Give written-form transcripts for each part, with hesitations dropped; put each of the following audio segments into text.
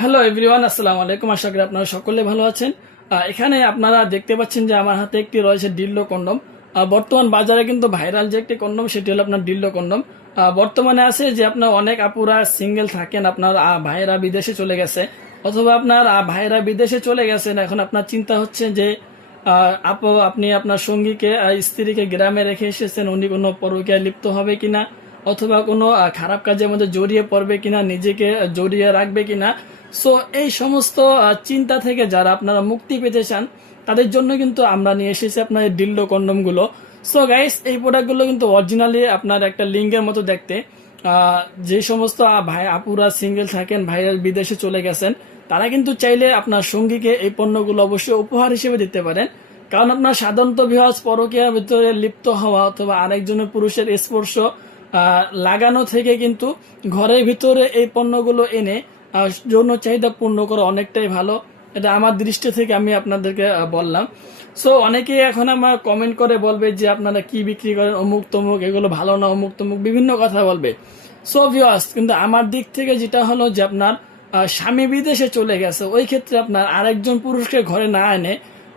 Hello everyone, আসসালামু আলাইকুম। আশা করি আপনারা সকলে ভালো আছেন। এখানে আপনারা দেখতে পাচ্ছেন যে আমার হাতে একটি রয়েছে ডিল্লো কন্ডম। বর্তমান বাজারে কিন্তু ভাইরাল যে একটি কন্ডম, সেটি হলো আপনার ডিল্লো কন্ডম। বর্তমানে আছে যে আপনার অনেক আপুরা সিঙ্গেল থাকেন, আপনার ভাইয়েরা বিদেশে চলে গেছে, অথবা আপনার ভাইয়েরা বিদেশে চলে গেছেন। এখন আপনার চিন্তা হচ্ছে যে আপনি আপনার সঙ্গীকে, স্ত্রীকে গ্রামে রেখে এসেছেন, উনি কোনো পরকীয়ায় লিপ্ত হবে কিনা, অথবা কোনো খারাপ কাজের মধ্যে জড়িয়ে পড়বে কিনা, নিজেকে জড়িয়ে রাখবে কিনা। সো এই সমস্ত চিন্তা থেকে যারা আপনারা মুক্তি পেতে চান, তাদের জন্য কিন্তু আমরা নিয়ে এসেছি আপনার এই ডিল্ডো কন্ডমগুলো। সো গাইস, এই প্রোডাক্টগুলো কিন্তু অরিজিনালি আপনার একটা লিঙ্গের মতো দেখতে। যে সমস্ত ভাই আপুরা সিঙ্গেল থাকেন, ভাইরা বিদেশে চলে গেছেন, তারা কিন্তু চাইলে আপনার সঙ্গীকে এই পণ্যগুলো অবশ্যই উপহার হিসেবে দিতে পারেন। কারণ আপনার সাধারণত বিহাজ পরকীয়ার ভিতরে লিপ্ত হওয়া অথবা আরেকজনের পুরুষের স্পর্শ লাগানো থেকে কিন্তু ঘরের ভিতরে এই পণ্যগুলো এনে যৌন চাহিদা পূর্ণ করা অনেকটাই ভালো। এটা আমার দৃষ্টি থেকে আমি আপনাদেরকে বললাম। সো অনেকেই এখন আমার কমেন্ট করে বলবে যে আপনারা কি বিক্রি করেন, অমুক তমুক, এগুলো ভালো না, অমুক তমুক বিভিন্ন কথা বলবে। সো ভিউয়ার্স, কিন্তু আমার দিক থেকে যেটা হলো যে আপনার স্বামী বিদেশে চলে গেছে, ওই ক্ষেত্রে আপনার আরেকজন পুরুষকে ঘরে না এনে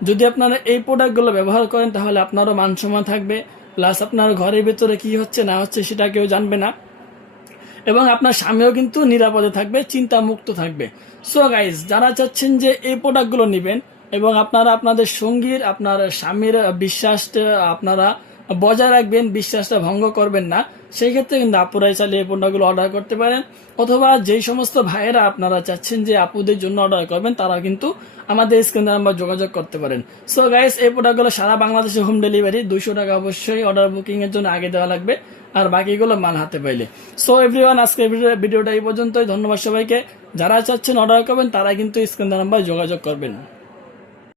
যদি আপনারা এই প্রোডাক্টগুলো ব্যবহার করেন, তাহলে আপনারও মান সম্মান থাকবে, প্লাস আপনার ঘরের ভিতরে কি হচ্ছে না হচ্ছে সেটা কেউ জানবে না, এবং আপনার স্বামীও কিন্তু নিরাপদে থাকবে, চিন্তা মুক্ত থাকবে। সো গাইজ, যারা চাচ্ছেন যে এই প্রোডাক্টগুলো নেবেন এবং আপনারা আপনাদের সঙ্গীর, আপনার স্বামীর বিশ্বাসটা আপনারা বজায় রাখবেন, বিশ্বাসটা ভঙ্গ করবেন না, সেই ক্ষেত্রে কিন্তু আপুরাই চালিয়ে এই প্রোডাক্টগুলো অর্ডার করতে পারেন। অথবা যেই সমস্ত ভাইয়েরা আপনারা চাচ্ছেন যে আপুদের জন্য অর্ডার করবেন, তারা কিন্তু আমাদের স্ক্রিনে নাম্বার যোগাযোগ করতে পারেন। সো গাইস, এই প্রোডাক্টগুলো সারা বাংলাদেশে হোম ডেলিভারি, 200 টাকা অবশ্যই অর্ডার বুকিং এর জন্য আগে দেওয়া লাগবে, আর বাকিগুলো মাল হাতে পাইলে। সো এভরিওয়ান, আজকে ভিডিওটা এই পর্যন্তই। ধন্যবাদ সবাইকে। যারা চাচ্ছেন অর্ডার করবেন, তারা কিন্তু স্ক্রিনে নাম্বার যোগাযোগ করবেন।